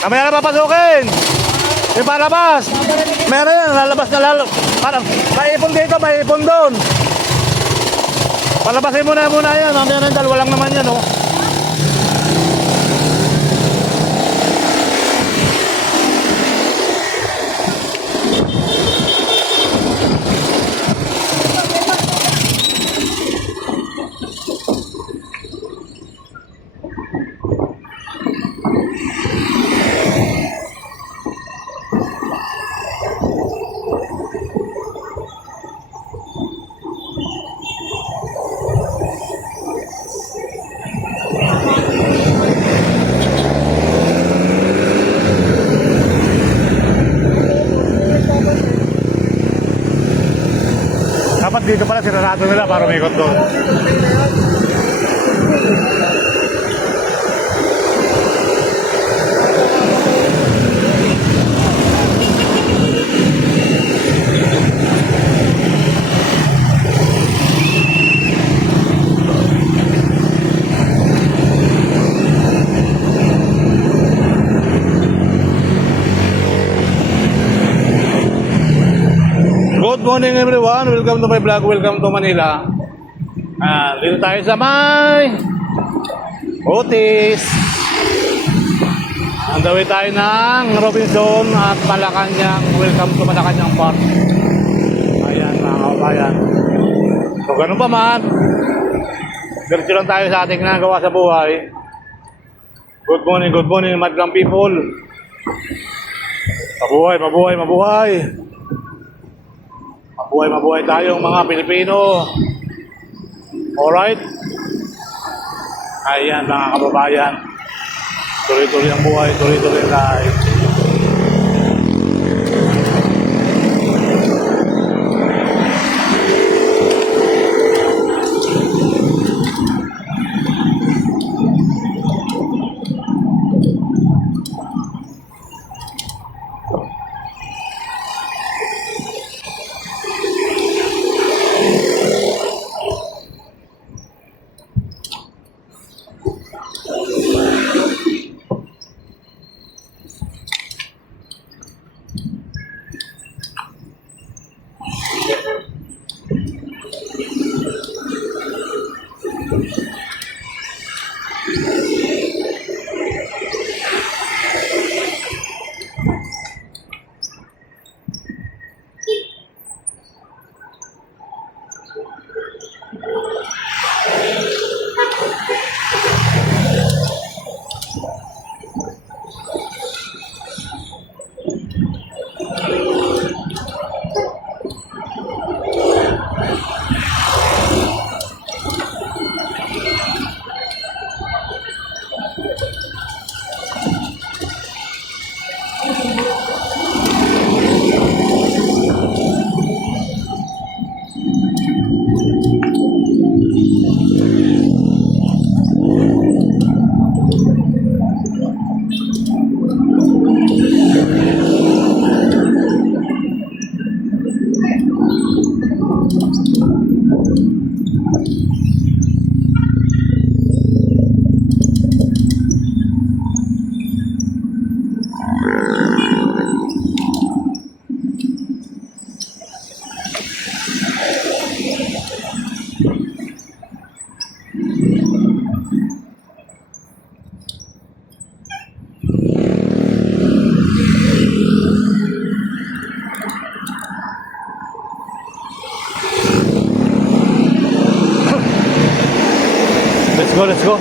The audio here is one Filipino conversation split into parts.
Kamaya na papasukin. Yung palabas. Meron yan, lalabas na lalo. May ipon dito, may ipon doon. Palabasin mo na muna yan. Mamaya na yung dalawa lang naman yan, oh. Dapat dito pala sinarado nila para umikot doon. Good morning everyone, welcome to my vlog, welcome to Manila. Dito tayo sa may Otis. On the way tayo ng Robinson at Malacanang. Welcome to Malacanang Park. Ayan mga kabayan. So ganun pa man, diretso lang tayo sa ating ginagawa sa buhay. Good morning madlang people. Mabuhay, mabuhay, mabuhay. Mabuhay tayong mga Pilipino. Alright? Ayan mga kababayan. Tuloy-tuloy ang buhay, tuloy-tuloy ang life. Let's go.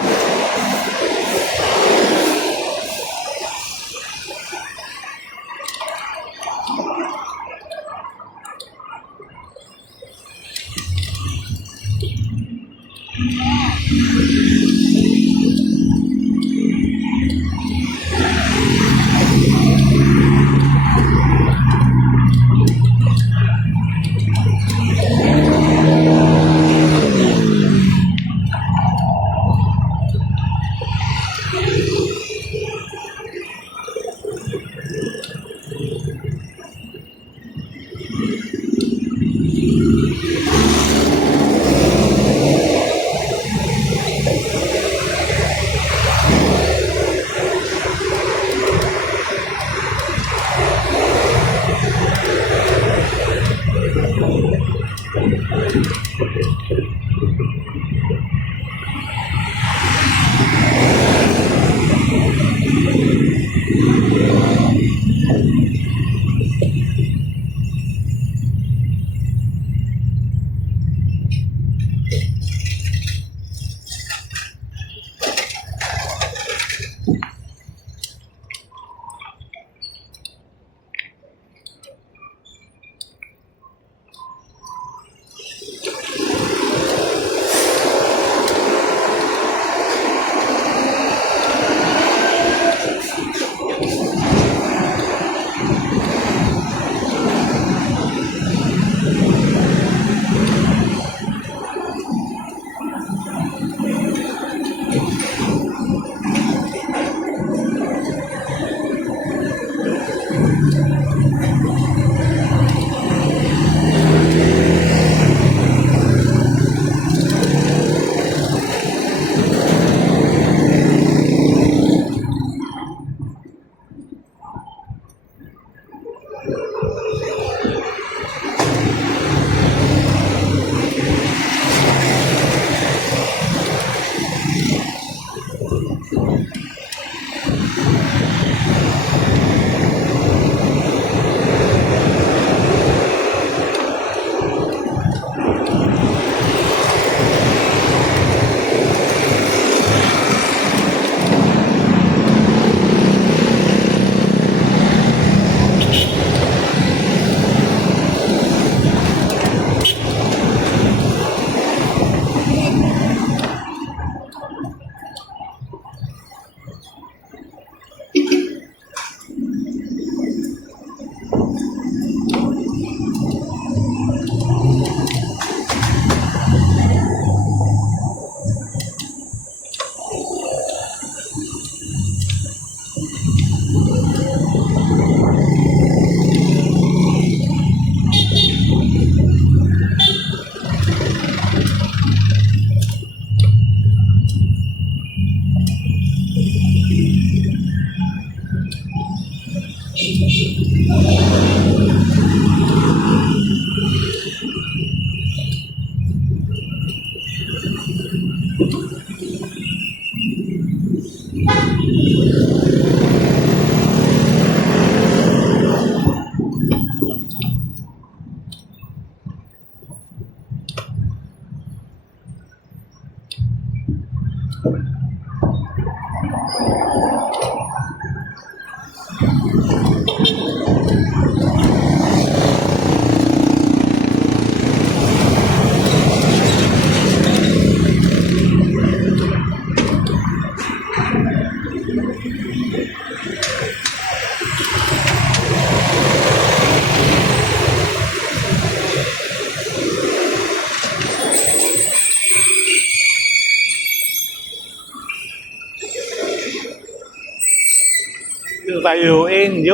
Dito tayo, UN,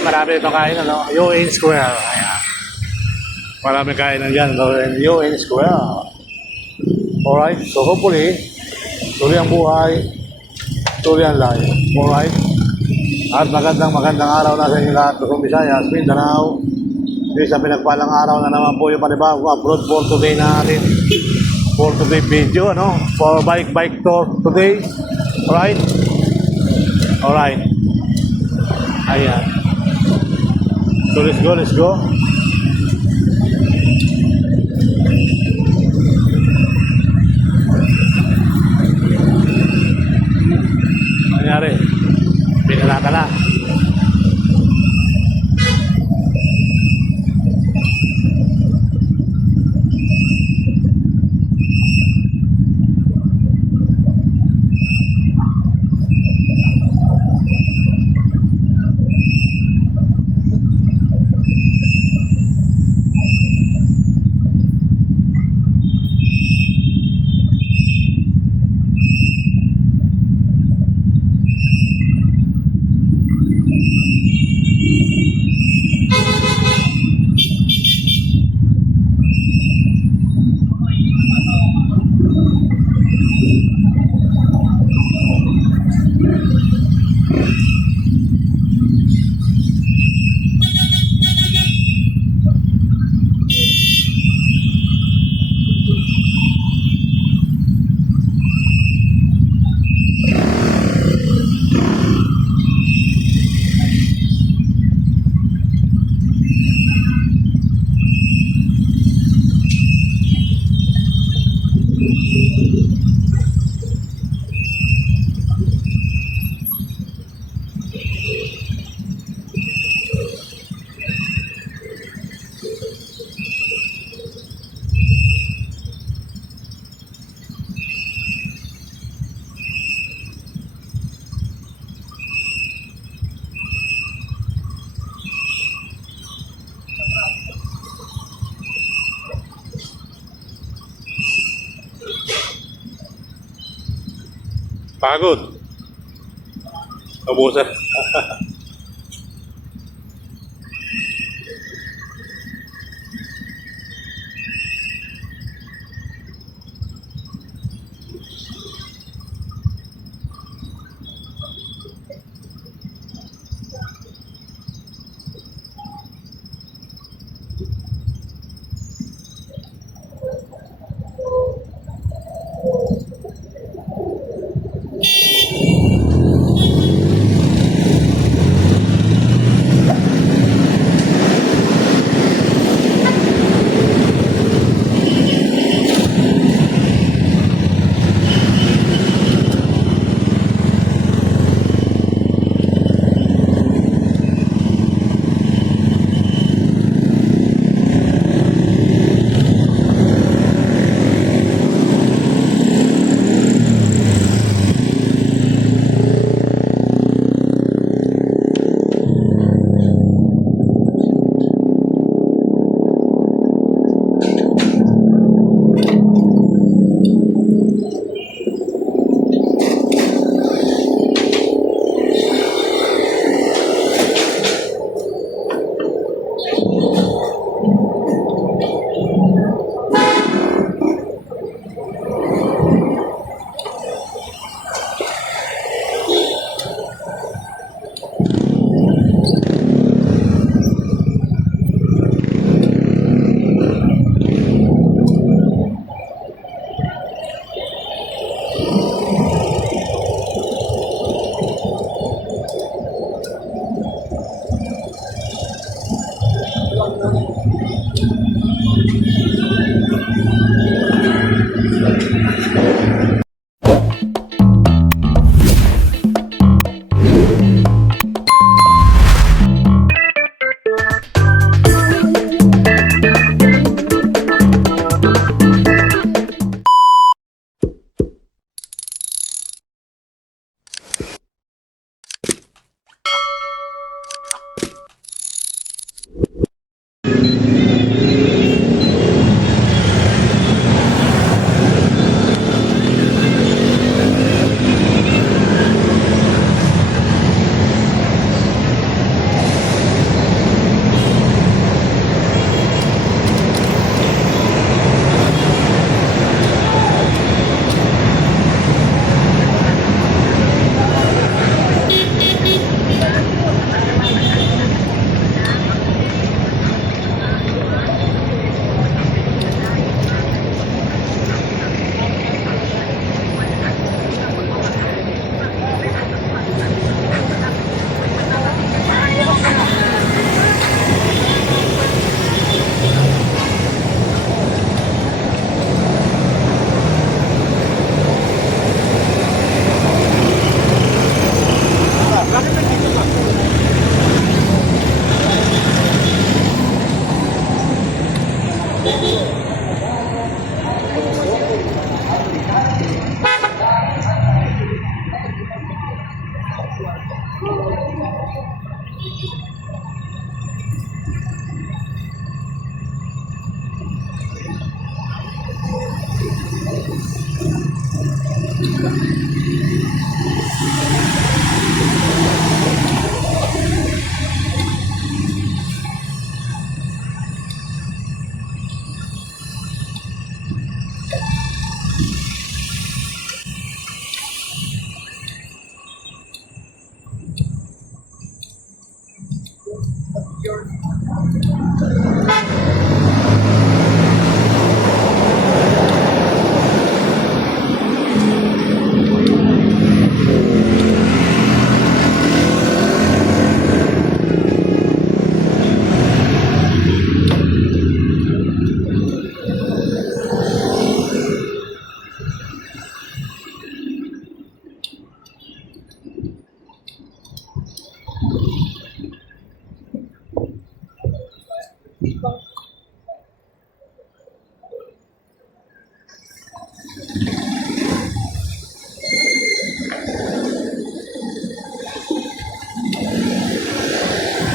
marami itong kain, ano? UN Square. Ayan. Marami kainan dyan, UN Square. Alright, so hopefully, tuloy ang buhay, tuloy ang life. Alright? At magandang araw na sa inyo lahat. Luzon, Visayas, Mindanao. Sa pinagpalang araw na naman po yung panibagong upload for today natin. For today video, ano? For bike tour today. Alright? Alright. Ayan. So let's go. Nangyari? Pinalata. Pagod. Ubusan.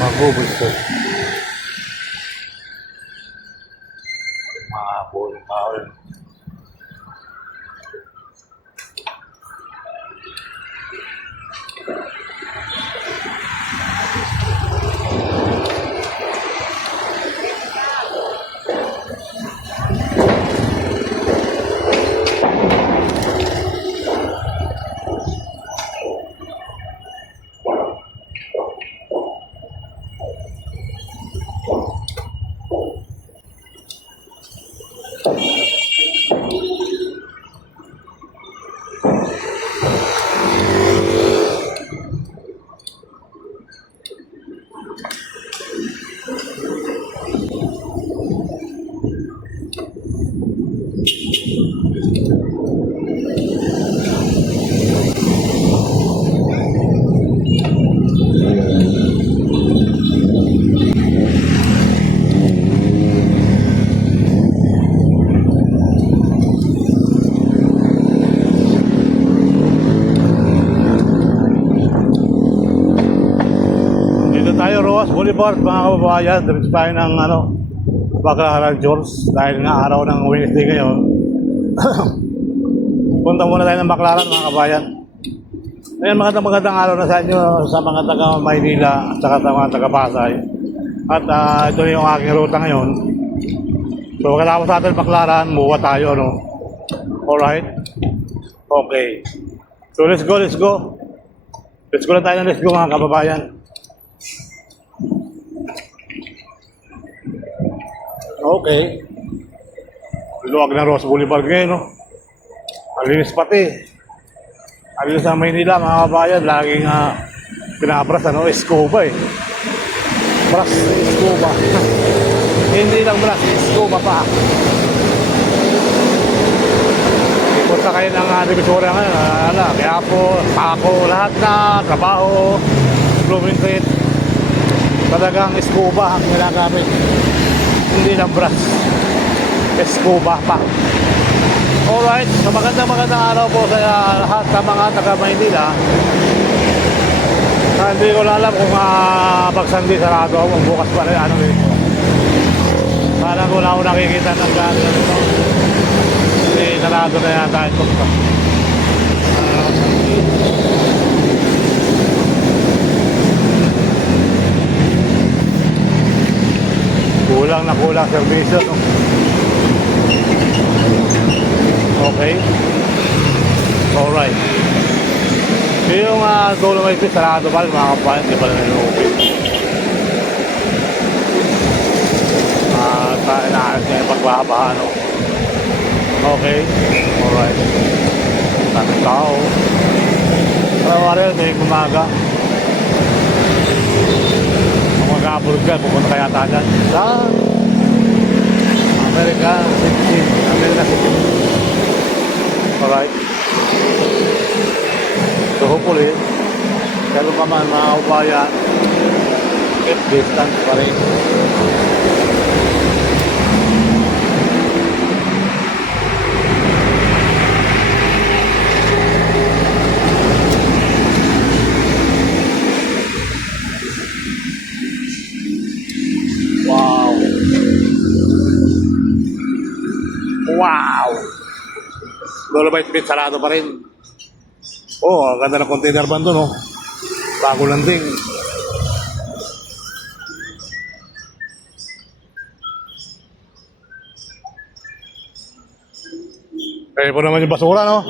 Magubos to. Mga buong tao yun. Boulevard, mga kababayan, diretso tayo ng Baclaran George dahil nga araw ng Wednesday ngayon. Punta muna tayo ng Baclaran, mga kababayan. Ayan, magandang araw na sa inyo sa mga taga Maynila at saka sa mga taga Pasay. At ito yung aking ruta ngayon. So pagkatapos natin Baclaran, muwa tayo, no? Alright? Okay. So let's go. Let's go na tayo ng let's go, mga kababayan. Okay. Luwag ng Ross Boulevard ngayon, no? Alinis pati. Alinis sa Maynila, mga kabayan. Laging pinabras, Escoba, eh. Bras, Escoba. Hindi lang bras, Escoba pa. Ipunta kayo ng Divisoria ngayon. Kaya po, ako, lahat na, trabaho, Blooming Street. Talagang Escoba ang ginagamit. Hindi lang brush, Escoba pa. Alright, so magandang araw po sa lahat ng mga taga Maynila. Hindi ko alam kung pagsandi sarado ako, bukas pa rin dito. Parang wala ako nakikita ng gano'n dito. Hindi, sarado na yata ito. Kulang servisyo, no? Okay. Alright. Yung Dolomite sarado pa rin, mga kapayan, hindi pa rin nag-open. Inaayos niya yung pagbabaha, no? Okay. Alright. Tanong tao. Para rin, may kumaga. Mag-upload ka, pupunta kaya tayo sa America City. Alright. So hopefully, pero pa man mga kabayan, keep distance pa rin. Dolomite Beach, sarado pa rin. Oh, ang ganda ng container van doon, oh. Bago lang ding. Ayun po naman yung basura, no?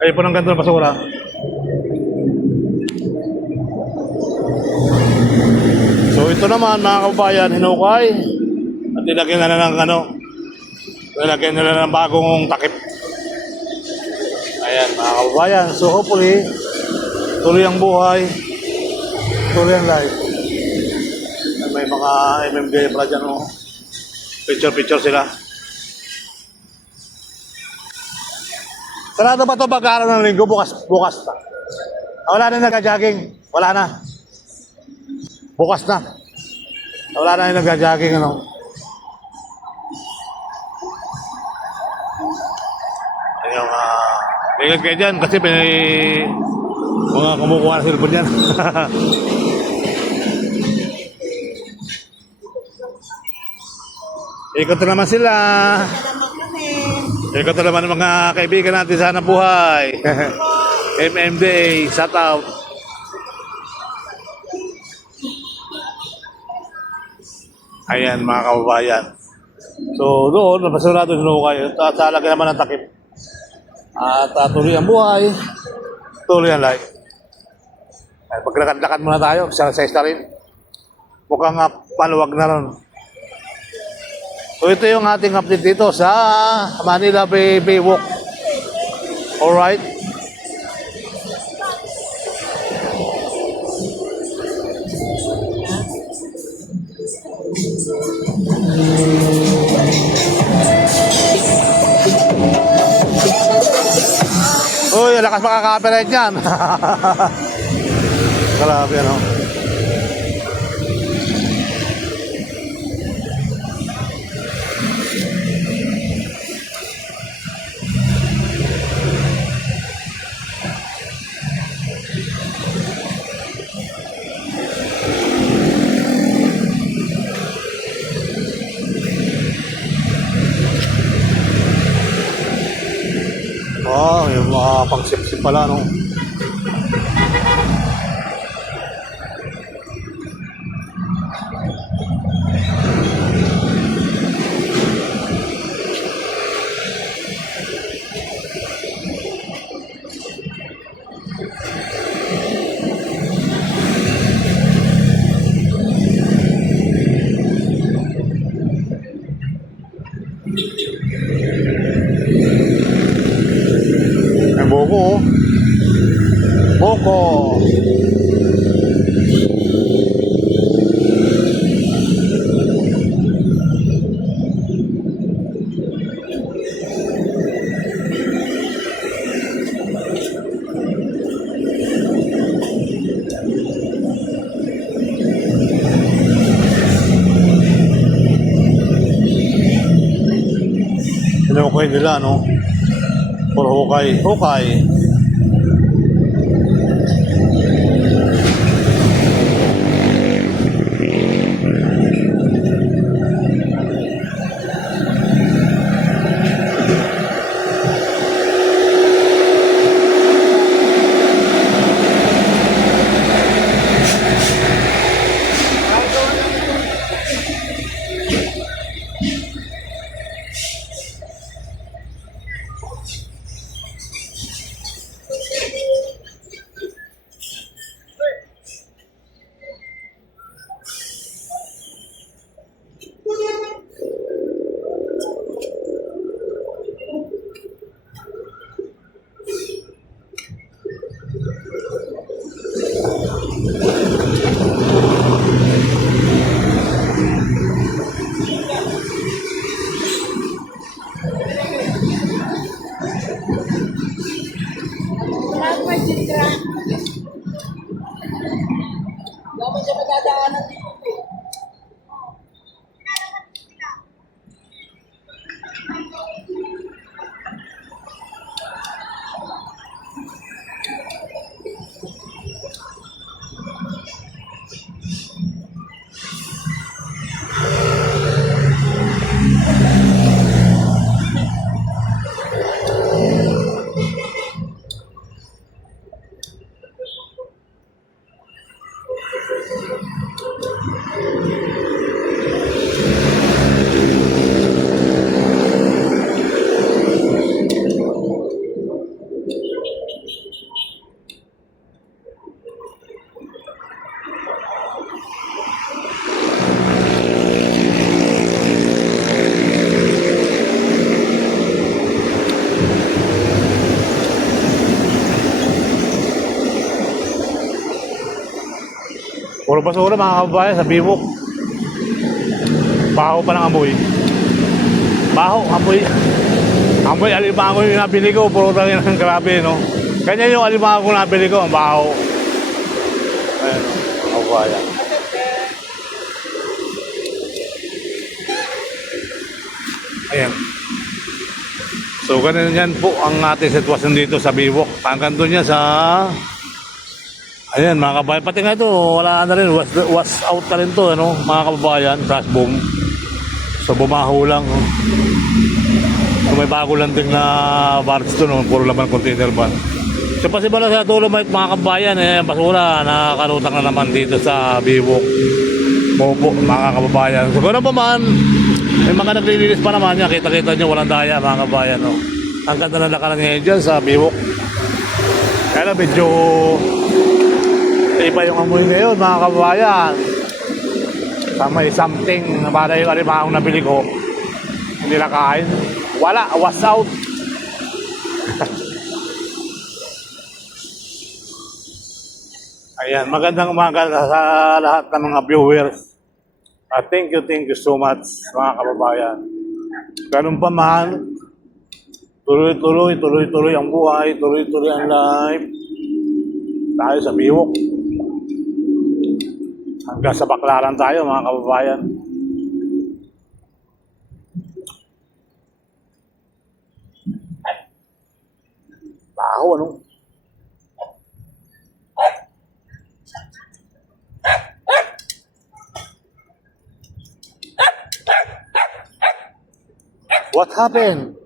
Ayun po ng ganda ng basura. So ito naman mga kababayan, hinukay. At nilagyan na ng ano, nilagyan nila ng bagong takip. Ayan mga kababayan, so hopefully, tuloy ang buhay, tuloy ang life. May mga MMDA pala dyan, oh. Picture sila. Sarado ba ito pag-araw ng linggo? Bukas na. Wala na nag-jogging. Wala na. Bukas na. Wala na yung nag-jogging, ano. Ayun, ingat kayo dyan kasi mga kumukuha na cellphone dyan. Ikot na naman sila. Ikot na naman ang mga kaibigan natin sa hanap buhay. MMDA, shout out. Ayan mga kababayan. So doon, napasurado hinukay. At salagay naman ng takip. At tuloy ang buhay, tuloy ang life. Ay, paglakad-lakad muna tayo, exercise na rin. Mukhang paluwag na rin. So ito yung ating update dito sa Manila Bay Walk. Alright. Uy, lakas makaka-copyright yan. Grabe, ano? Oh, yung mga pang-sipsip pala, no? May buko, oh. Buko. Hinukay nila, no? Puro hukay. Hukay. Puro basura mga kababayan sa Bibok. Baho pa ng amoy. Baho, amoy. Amoy alimango yung nabili ko. Puro tangin ng grabe, no? Kanya yung alimango na nabili ko, ang baho. Ayan, mga kababayan. Ayan. So, ganun yan po ang ating sitwasyon dito sa Bibok. Hanggang doon yan sa... Ayan, mga kababayan. Pati nga ito, wala na rin. Was out na rin to, ano? Mga kababayan, crash boom. So, bumaho lang. No? So, may bago lang din na barge to, no? Puro laman container van. So, pasiba na sa Dolomite, mga kababayan. Basura, nakakarutang na naman dito sa Bibok. Opo, mga kababayan. So, gano'n pa man, may mga naglilinis pa naman yan. Kita-kita nyo, walang daya, mga kababayan. No? Ang ganda na lakaran ngayon dyan sa Bibok. Kaya na, medyo... iba yung amoy ngayon, mga kababayan. May something na para yung alimahong nabili ko. Hindi na kain. Wala, was out. Ayan, magandang umaga sa lahat ng mga viewers. Thank you so much, mga kababayan. Ganun pa man, tuloy-tuloy ang buhay, tuloy-tuloy ang life. Tayo sa Bibok. Hanggang sa Baklaran tayo, mga kababayan. Baho, ano? What happened?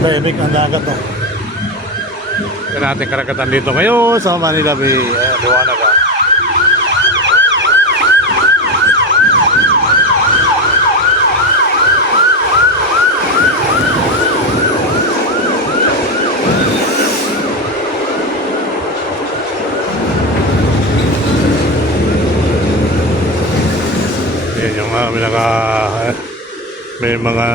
Tahimik ang dagat, no? Ito natin karagatan dito ngayon sa Manila Bay. Ayan, liwanag, ha? Ayan yung may mga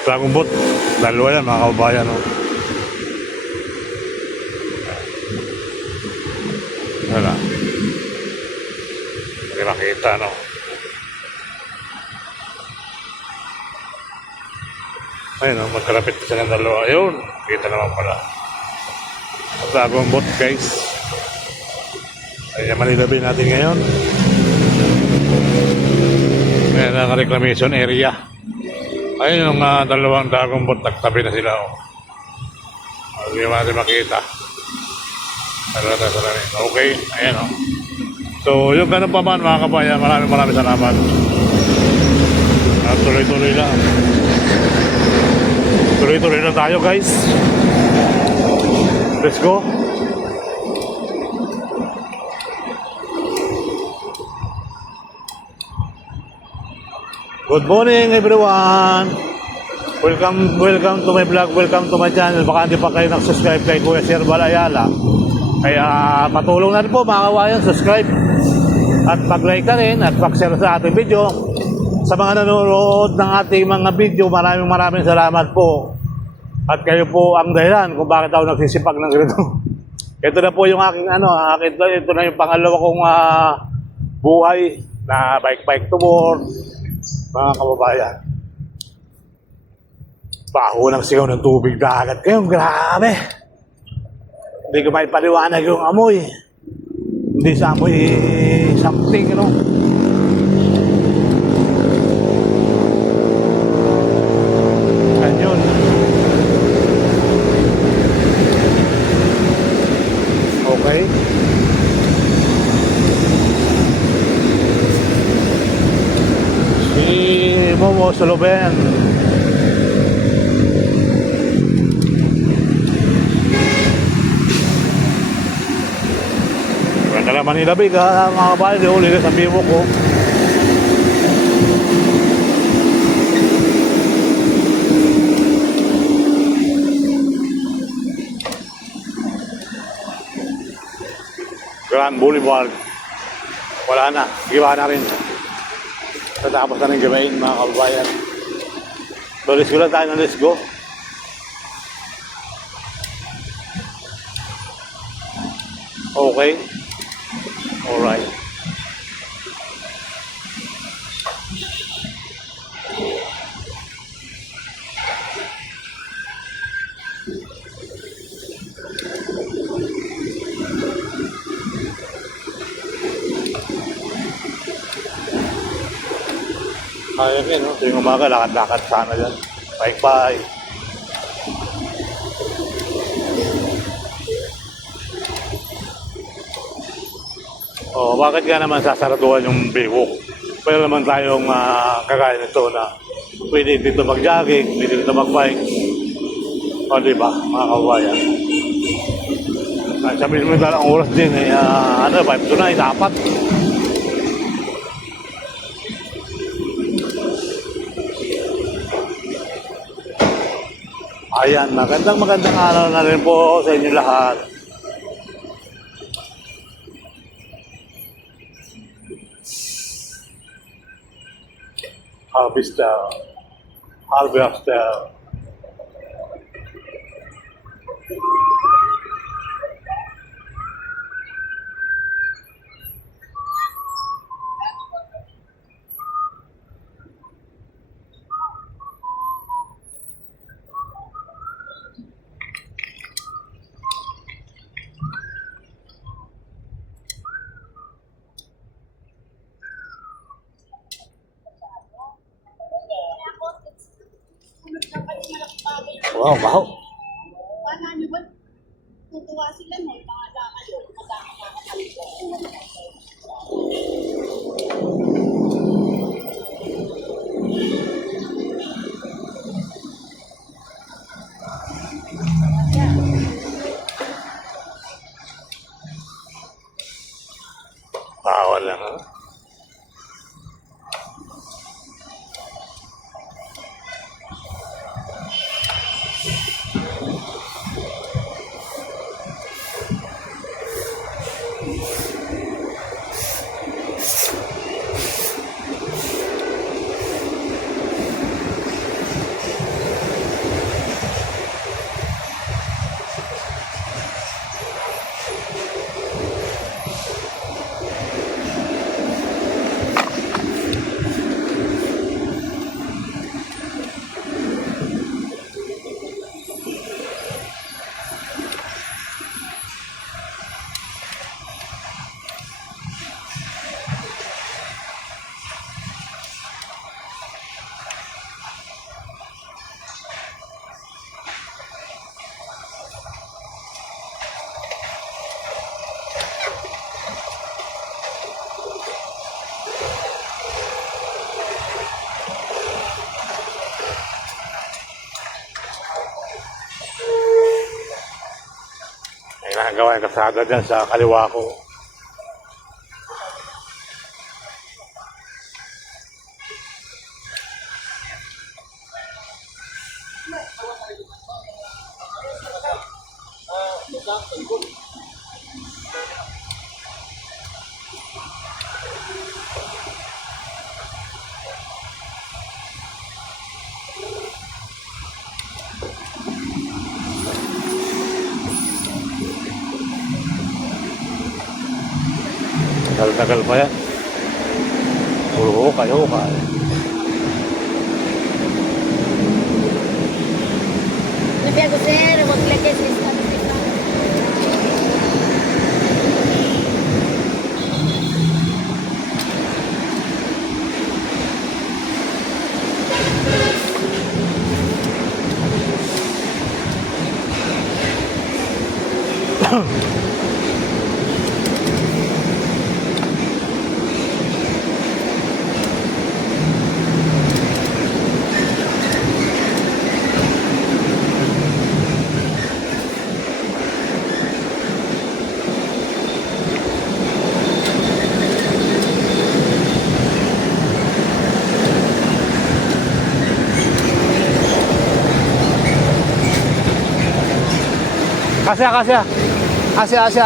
Dragon boat, dalawa yan, mga kababayan, no? Wala. Hindi makita, no? Ayun, no? Magkalapit sila ng dalawa. Ayun, kita naman pala. Dragon boat, guys. Ayun, Manila Bay natin ngayon. Ayan ang reclamation area. Ayun yung dalawang Dragon boat, nagtabi na sila. Oh. Hindi mo natin makita. Okay, ayan o. So, yung ganun pa man, mga kabayan, maraming salamat. Tuloy-tuloy lang. Tuloy-tuloy lang tayo, guys. Let's go. Good morning, everyone. Welcome to my vlog, welcome to my channel. Baka hindi pa kayo nag-subscribe kay Kuya Sir Balayala. Kaya patulong na rin po, mga kawayan, subscribe. At mag-like na rin at mag-share sa ating video. Sa mga nanonood ng ating mga video, maraming salamat po. At kayo po ang dahilan kung bakit ako nagsisipag ng ganito. Ito na po yung aking ito na yung pangalawa kong buhay na bike to work, mga kababayan. Baho ng sigaw ng tubig dagat ngayon, grabe. Hindi ko maipaliwanag yung amoy. Hindi sa amoy something, Ayun. Okay. Si Momo Soloben. Ganda naman nila big mga kapatid. Uli sa bibo ko. Grand Boulevard. Wala na. Giba na rin. Tatapos na rin gabain mga kababayan. So let's go lang tayo na let's go. Okay. Alright. Ayun yun, no? Tuwing umaga, lakad-lakad sana dyan. Bye-bye. Oh, bakit nga naman sasaraduhan yung Baywalk? Pero naman tayong kagaya nito na pwede dito mag-jogging, pwede dito mag-bike. O, diba, mga kabayan? Sa mismo ang oras din, 5 to 9, dapat. Ayan, magandang araw na rin po sa inyo lahat. Harvester. Wow, baho. Paano nyo ba? Tutuwa sila mo, pangaga kayo. Bawal lang, ha? Nagawa yung kasada dyan sa kaliwa ko. Tagal pa yan. Puro hukay. Sabi ako, sir, maglagay sa isang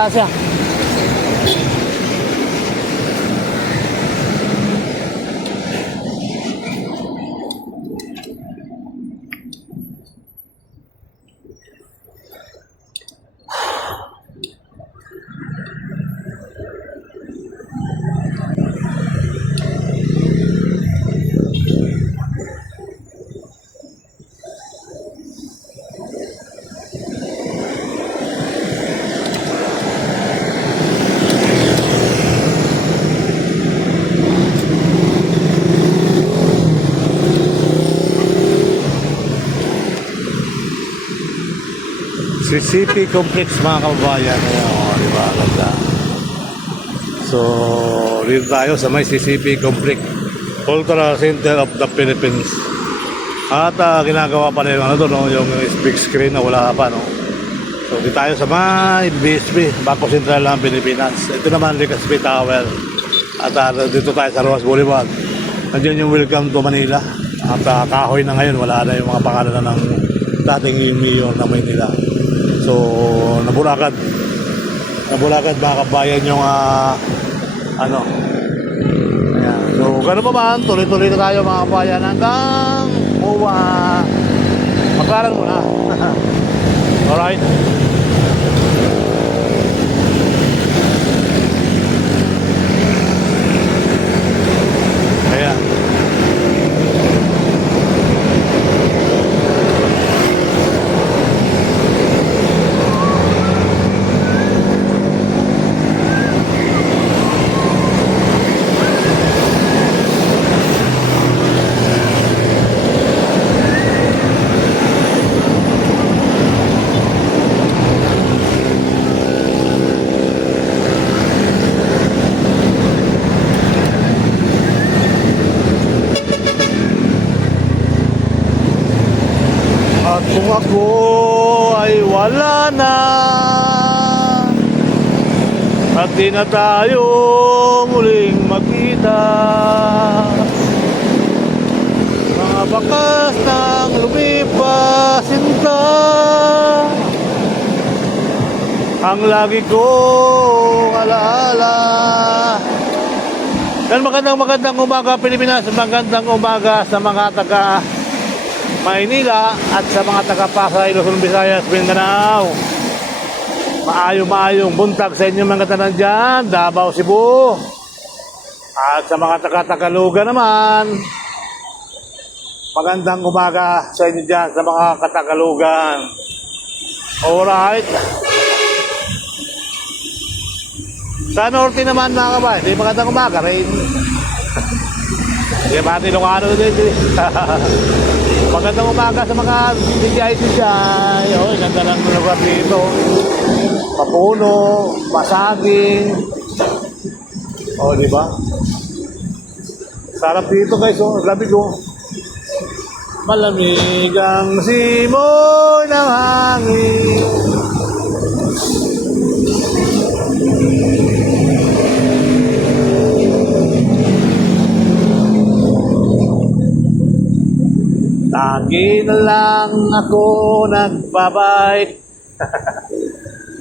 Asya. CCP Complex mga kababayan. Ayan, di ba? Ganda. So, dito tayo sa may CCP Complex, Cultural Center of the Philippines. At ginagawa pa nila ano doon, no? Yung big screen na wala pa. No? So, dito tayo sa may BSP, Bangko Sentral ng Pilipinas. Ito naman, Legazpi Tower. At dito tayo sa Rojas Boulevard. Nandiyan yung Welcome to Manila. At kahoy na ngayon, wala na yung mga pangalan na ng dating mayor na Maynila. So, nabulakad mga kabayan yung ano. Ayan. So, gano'n pa man, tuloy-tuloy na tayo mga kabayan hanggang magkaran muna. Alright. Ayan. At kung ako ay wala na at di na tayo muling magkita, mga bakas ng lumipas sinta ang lagi kong alaala. Dan magandang umaga Pilipinas, magandang umaga sa mga taga Maynila at sa mga taga-Pasay, Luzon, Visayas, Mindanao. Maayong buntag sa inyong mga tanan dyan, Davao, Cebu. At sa mga taga-Tagaluga naman, magandang umaga sa inyo dyan, sa mga katagalugan. Alright. Sa Norte naman mga kabay, di magandang umaga rin. Di ba, Ilocano din. Magandang umaga sa mga DJI. Oh, ganda lang ng lugar dito. Papuno, masaging. Oh, di ba? Sarap dito guys, oh. Grabe ko. Malamig ang simoy ng hangin. Lagi na lang ako nagbabike.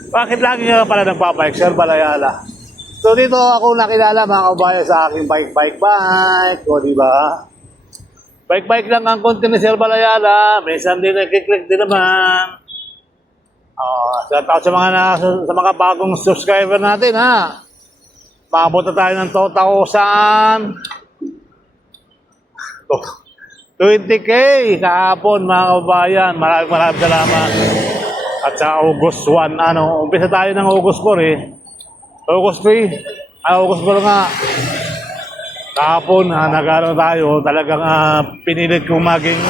Bakit lagi nga pala nagbabike, Sir Balayala? So dito ako nakilala mga kabayan sa aking bike. O diba? Bike lang ang content ni Sir Balayala. Minsan din nagkiklik din naman. Shout out sa mga bagong subscriber natin ha. Maabot na tayo ng 20K kahapon mga kababayan. Maraming salamat. At sa August 1, umpisa tayo ng August 4 eh. August 3, August 4 nga. Kahapon, nag-ano tayo, talagang pinilit kong maging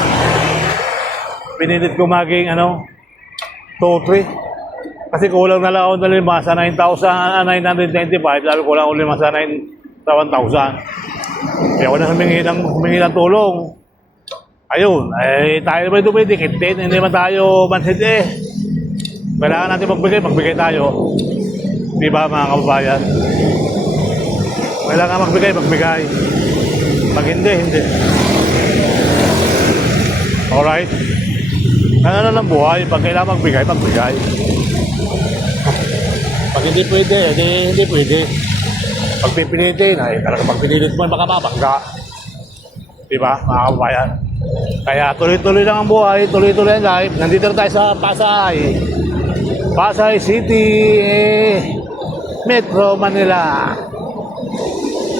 2-3. Kasi kulang na lang ako na lima sa 9,995, lalo kulang ako lima sa 1,000. Kaya ako na humingi ng tulong. Ayun, tayo naman dumidikit din, hindi naman tayo mansid eh. Kailangan natin magbigay tayo. Di ba mga kababayan? Kailangan magbigay. Pag hindi. Alright? Ano lang buhay, pag kailangan magbigay. Pag hindi pwede, hindi pwede. Pag pipilitin, talagang pag pinilit mo, baka mabangga. Di ba mga kababayan? Kaya tuloy-tuloy lang ang buhay, tuloy-tuloy ang life. Nandito na tayo sa Pasay City, Metro Manila.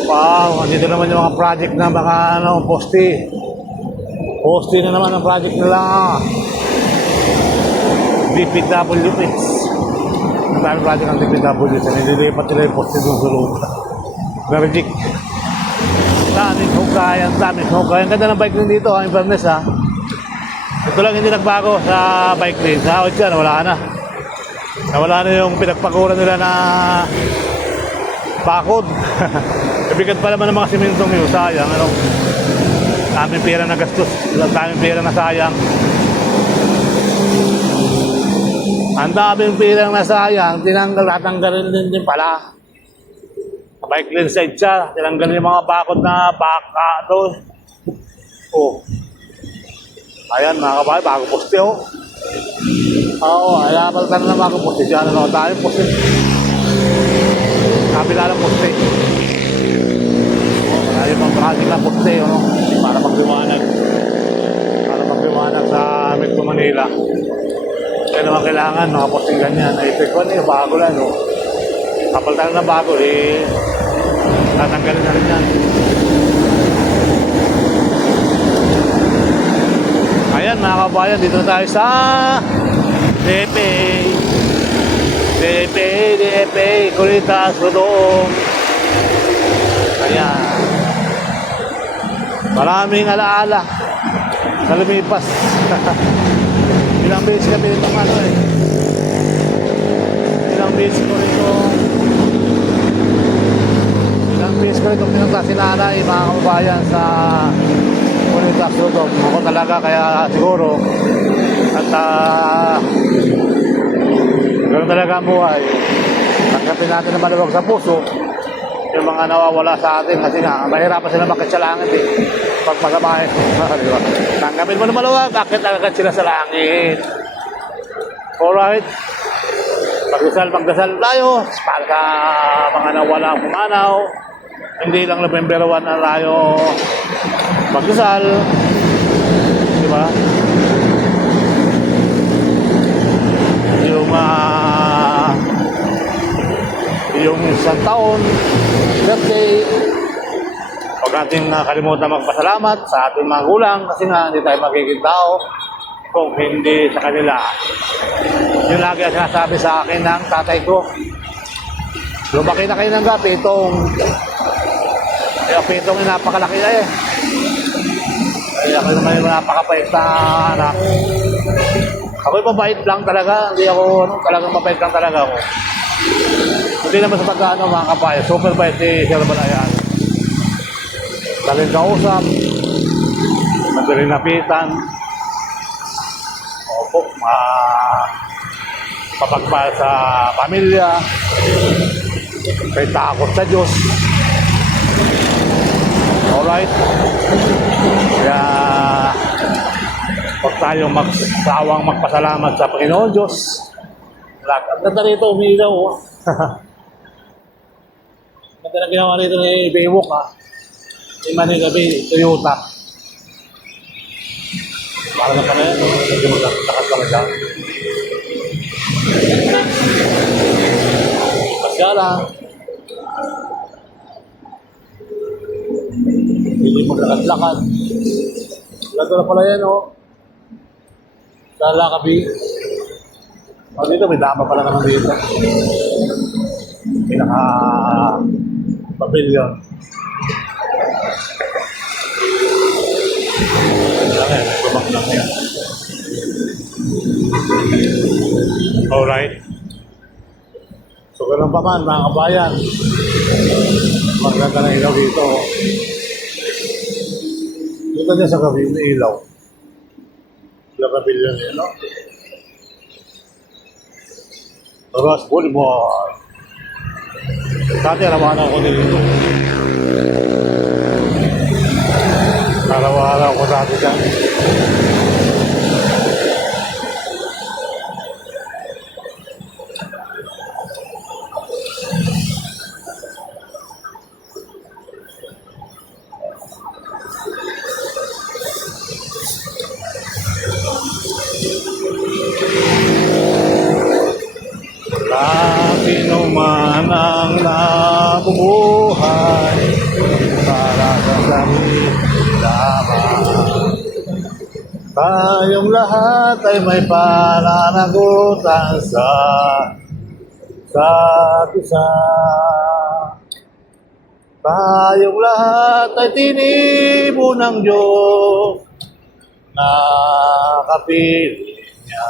Wow, nandito naman yung mga project na mga poste. Poste na naman ang project nila. DPWH. Ang dami project ng DPWH. Nililipat nila yung poste doon sa loob. Garajik. Daming hukay. Ang ganda ng bike rin dito, ang fairness ha. Ito lang hindi nagbago sa bike rin. Sa Ocha, nawala na. Nawala na yung pinagpakuran nila na bakod. Kabigat pa naman ng mga simentong yun. Sayang, daming pera na gastos. Daming pera na sayang. Ang daming pera na sayang. Tatanggalin din pala. Bike lane side siya. Tinanggalin yung mga bakod na baka doon. Oh. Ayan mga kabahay, bago poste oh. Oo, ayan pala na bago poste siya. Tayo poste. Kabila ng poste. Ayaw pang project na poste, para magliwanag sa Metro Manila. Kaya naman kailangan mga posting ganyan. Ito yung bago lang, kapal tayo na bago, tatanggalin na rin yan. Ayan mga kabayan, dito na tayo sa DFA, Curitas, Rodong. Ayan. Maraming alaala sa lumipas. Ilang beses kami itong Ilang beses ko itong pinunta si nanay, mga kababayan, sa Curitas, Rodong. Ako talaga, kaya siguro at ganoon talaga ang buhay. Tanggapin natin na maluwag sa puso yung mga nawawala sa atin kasi nga mahirapan sila makit sa langit pag magamay. Diba? Tanggapin mo na maluwag, akit agad sila sa langit. Alright, magdasal tayo para sa mga nawala pumanaw. Hindi lang November 1 na tayo magdasal, diba? Yung isang taon, birthday, huwag natin kalimutan magpasalamat sa ating mga gulang kasi nga hindi tayo magiging tao kung hindi sa kanila. Yung lagi ang sinasabi sa akin ng tatay ko, lumaki na kayo ng pitong yung napakalaki na eh. Kaya ako naman yung napakapait na anak. Ako'y mabait lang talaga. Hindi ako, talagang mabait lang talaga ako. Hindi naman sa pagkano mga kapay. Super bait si Sir Balayan. Daling kausap. Madaling napitan. Opo, mapagpahal sa pamilya. May takot sa Diyos. Alright. Kaya huwag tayong magsawang magpasalamat sa Panginoon Diyos. Ang ganda rito, umiilaw. Ganda na ginawa rito ni Baywalk ni Manila Bay, Toyota. Para na pala yan, hindi magkakakas kami dyan. Pasya lang. lakad-lakad. Ganda na pala yan, oh. Sa Lakabi. Oh, dito, may dama pala naman dito. Pinaka-pavilion. Ayan, may bumag lang yan. Alright. So, ganun pa man, mga kabayan. Maganda na ilaw dito. Dito din sa gabi, may ilaw. Pavilion yun, no? Ross Boulevard. Dati araw-araw ako dito. Araw-araw ko dati dyan. Sino man ang nabubuhay para sa sarili lamang. Tayong lahat ay may pananagutan sa isa. Tayong lahat ay tinibo ng Diyos na kapiling niya.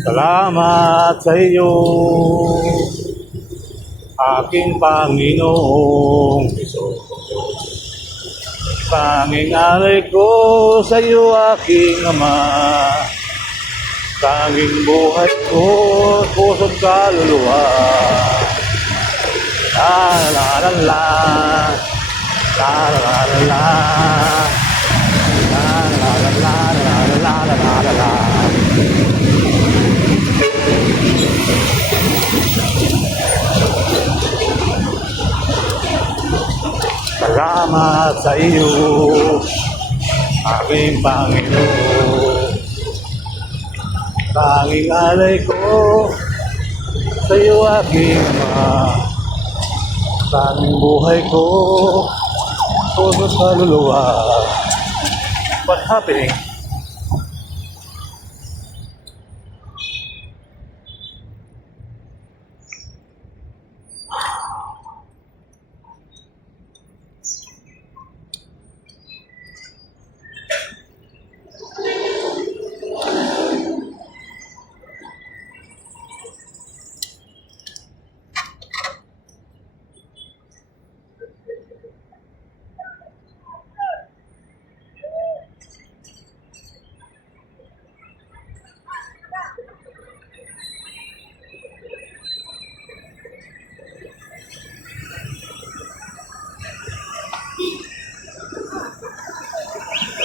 Salamat sa iyo, aking Panginoong Hesus. Tanging alay ko sa iyo, aking Ama. Tanging buhay ko, puso't kaluluwa. La la la la, la la la la, la la la la, la la la la la. Salamat sa iyo, aking Panginoon. Tanging alay ko sa iyo, aking Ama. Tanging buhay ko, puso't kaluluwa. What's happening?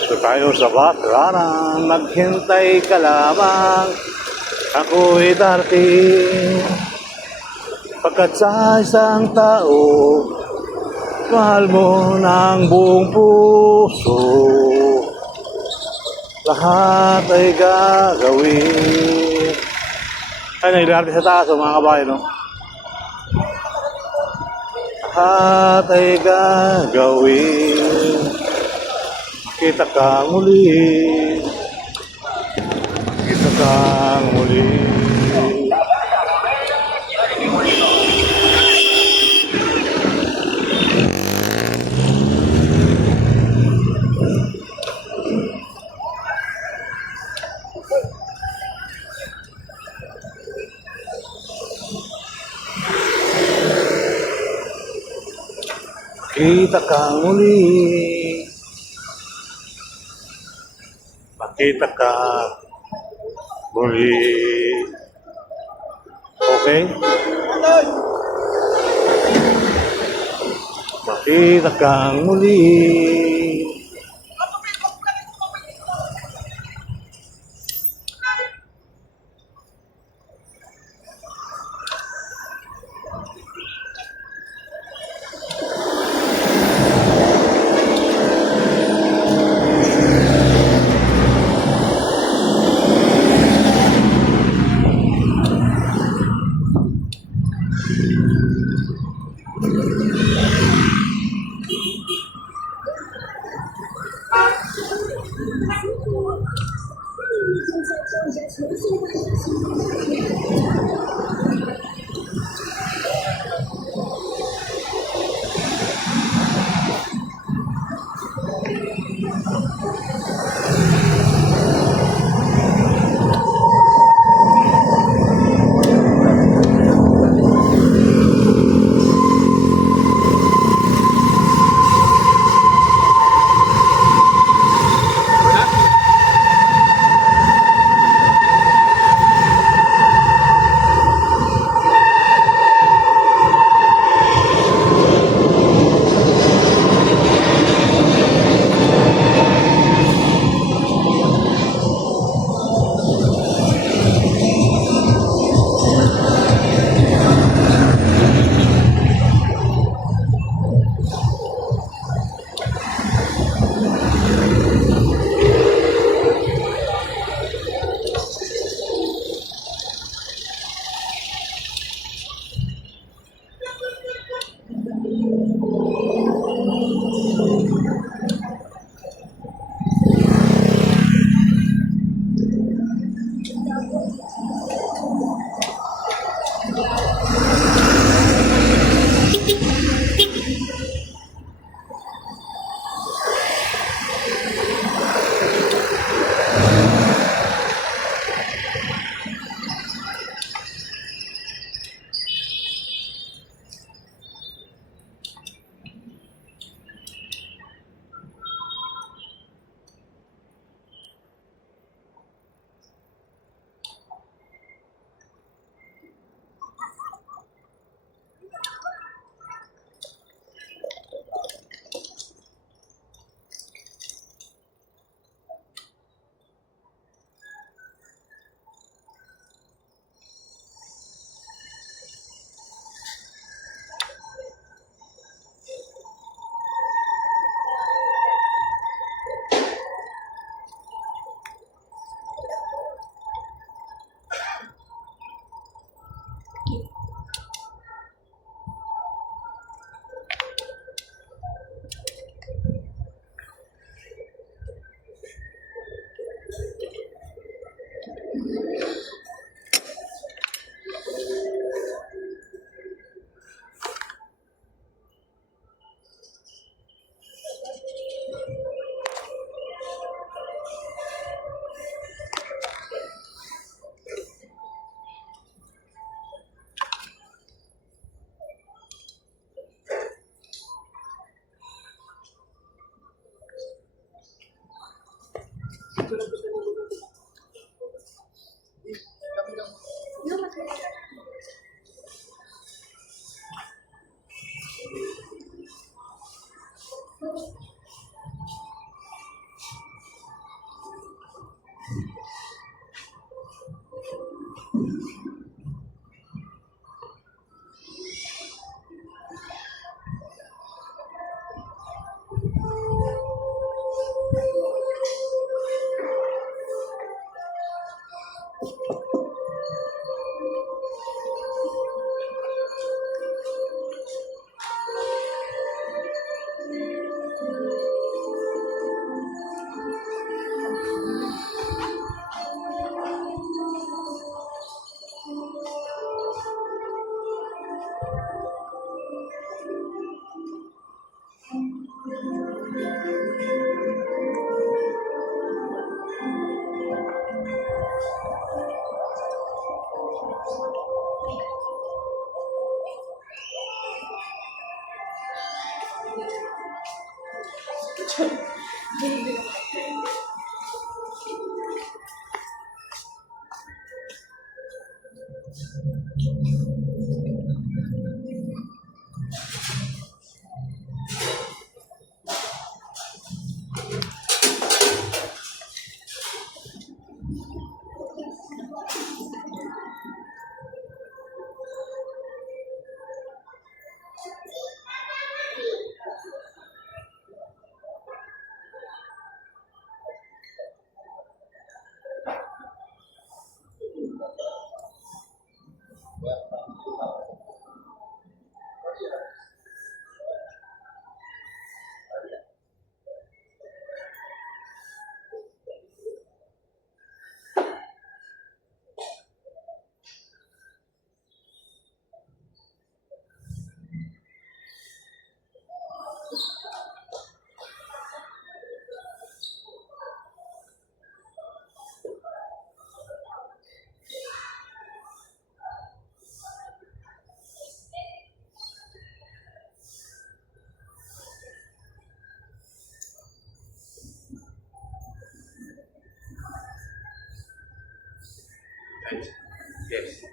Ito tayo sa Baklaran, naghintay ka lamang, ako'y darating. Pagkat sa isang tao, mahal mo ng buong puso, lahat ay gagawin. Ay, nailarti sa taas, mga kabayan, no? Lahat ay gagawin. Kita ka muli, kita ka muli. Kita ka muli. Makita ka muli. Okay? Makita ka muli. Yes.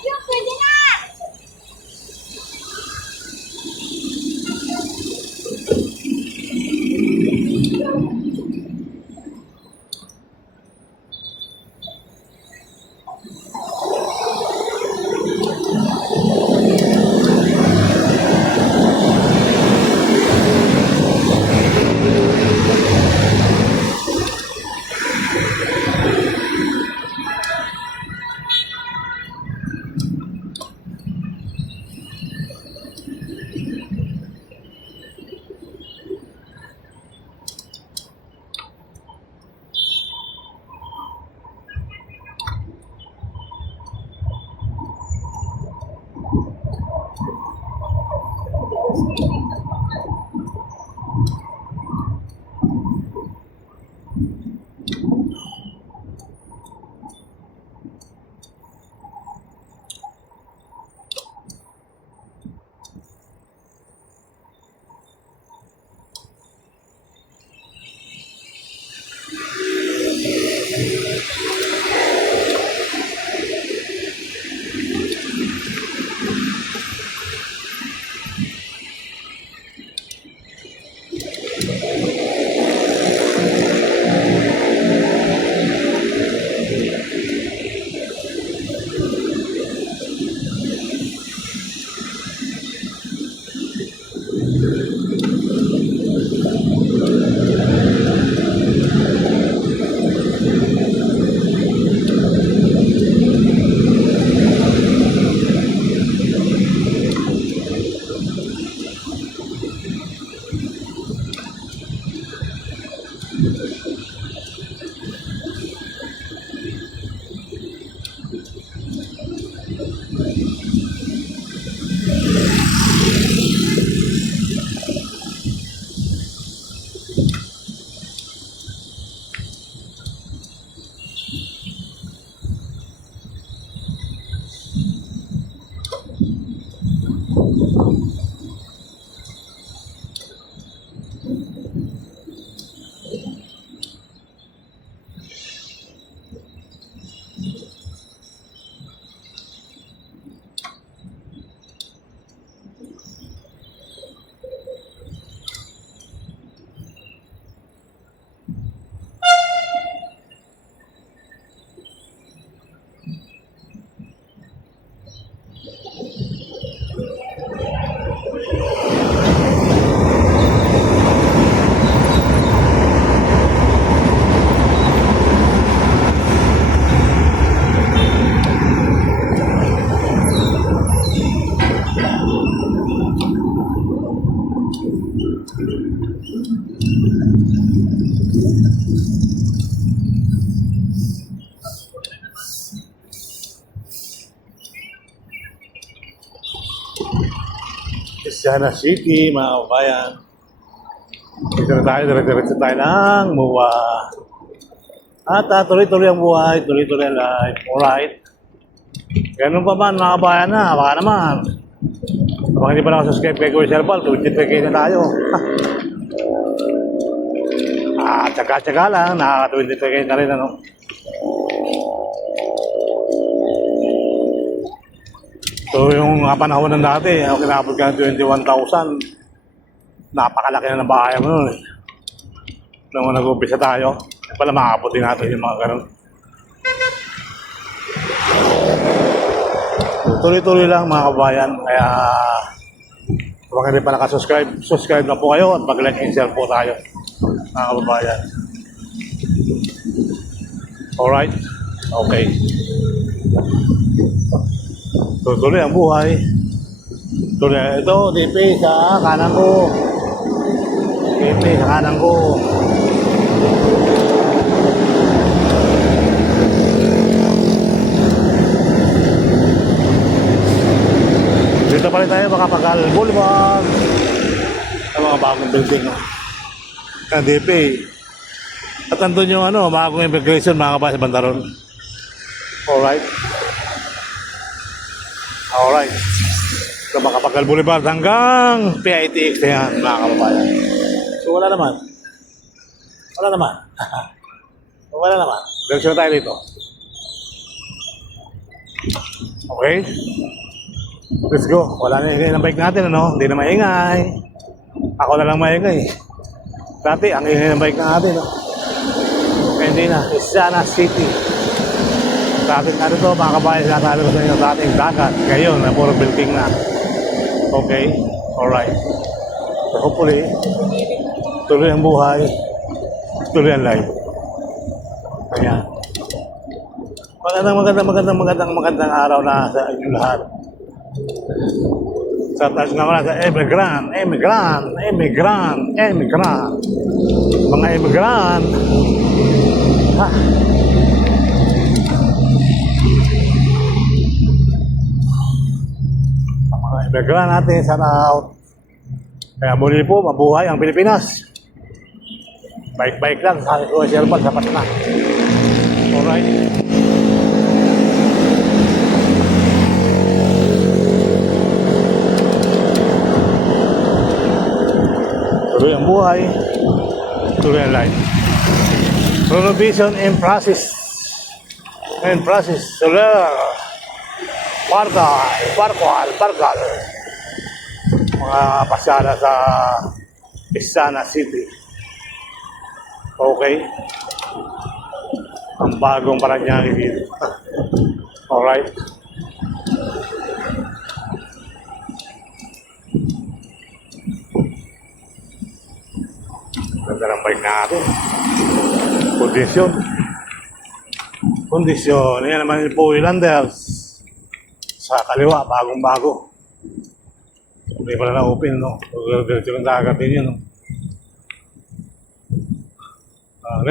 Yung pwede na! Quezon City, mga kabayan. Dito na tayo, dire-diretso tayo ng MUA. At tuloy-tuloy ang buhay, tuloy-tuloy ang life. Alright. Ganun pa man, mga kabayan na, baka naman. Kapag hindi pa nakasubscribe kay Kuya Serval, 23K na tayo. Tsaga-tsaga lang, nakaka-23K na rin, ano. So yung panahon ng dati, kinabot ka ng 21,000. Napakalaki na ng bahay mo nun eh. Nung nag-umpisa tayo, pala makakapot din natin yung mga ganun. So, tuloy-tuloy lang mga kabayan. Kaya kung hindi pa nakasubscribe, subscribe na po kayo at mag-like and share po tayo mga kababayan. Alright? Okay. Tuloy ang buhay. Tuloy. Ito, DP sa kanan ko. DP sa kanan ko. Dito pa rin tayo, Makapagal Boulevard. Ang mga bagong building. No? Ang DP. At andun yung bagong immigration mga kabayan sa Bandaron. Alright. Alright. So, Makapagal Boulevard hanggang PITX na yan, mga kababayan. So, wala naman. Wala naman. Wala naman. Diretso na tayo dito. Okay? Let's go. Wala na ingay ng bike natin, ano? Hindi na maingay. Ako na lang maingay. Dati, ang ingay ng bike natin, no? Hindi na. Quezon City. Dati na ito, mga kabayan, sinasali ko sa inyo, dating dagat. Ngayon, na puro building na. Okay? Alright. So, hopefully, tuloy ang buhay, tuloy ang life. Ayan. Magandang araw na sa inyong lahat. Sa taas nga muna sa immigrant. Mga immigrant. Ha? Immigrant natin, sana out. Kaya muli po, mabuhay ang Pilipinas. Bike-bike lang, sa Kuya Serval, sapat na. Alright. Tuloy ang buhay, tuloy ang life. Renovation in process. Solar. Parkal. Mga pasyala sa Quezon City. Okay. Ang bagong Parañaque dito. Alright. Ganda ng bike natin. Kondisyon. Yan naman yung Poylanders. Sa kaliwa, bagong-bago. Hindi pala na-open, no? Diretso ng dagat din yun, no?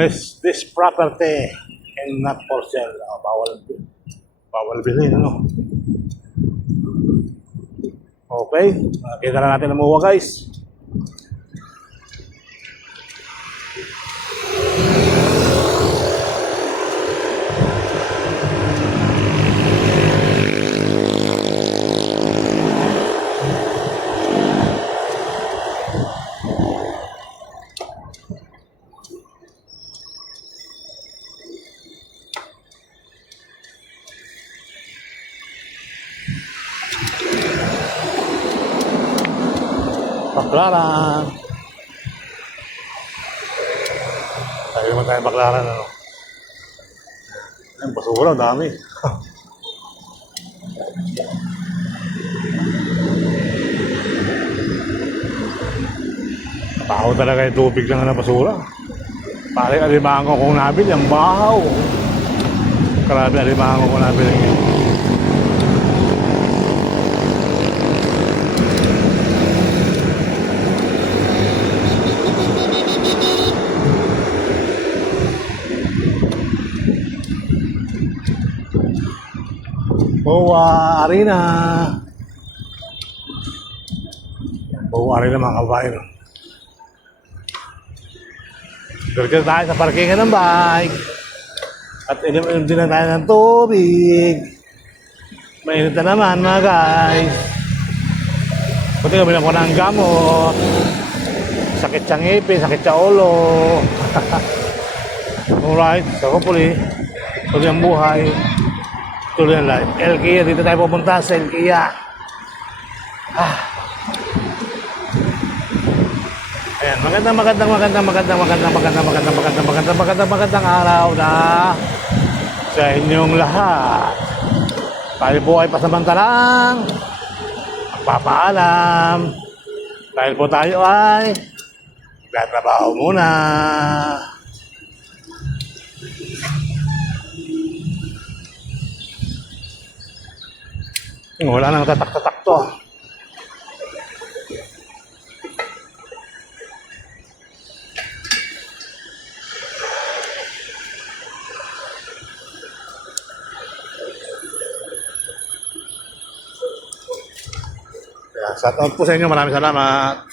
This property and not for sale. Bawal bilhin, ano? Okay. Kita na natin ang MUA, guys. Baklaran. Tayo naman tayo baklaran, ano? Ang basura, dami. Baho talaga yung tubig lang na basura. Parang alimango kung nabili, ang bahaw. Grabe alimango kung nabili. Buwa Arena. Buwa Arena mga kabayan. Diretso tayo sa parkingan ng bike. At inom-inom din na tayo ng tubig. Mainit na naman mga guys. Buti kami lang ko ng gamot. Sakit sa ngipin, sakit sa ulo. Alright, so hopefully, tuloy ang buhay. Tuloy ang life. Elkia, dito tayo pupunta sa Elkia. Ayan, magandang araw na sa inyong lahat. Tayo po ay pasamantalang magpapaalam. Dahil po tayo ay nagtatrabaho muna. Wala nang tatak-tatak to. Shout out po sa inyo. Maraming salamat.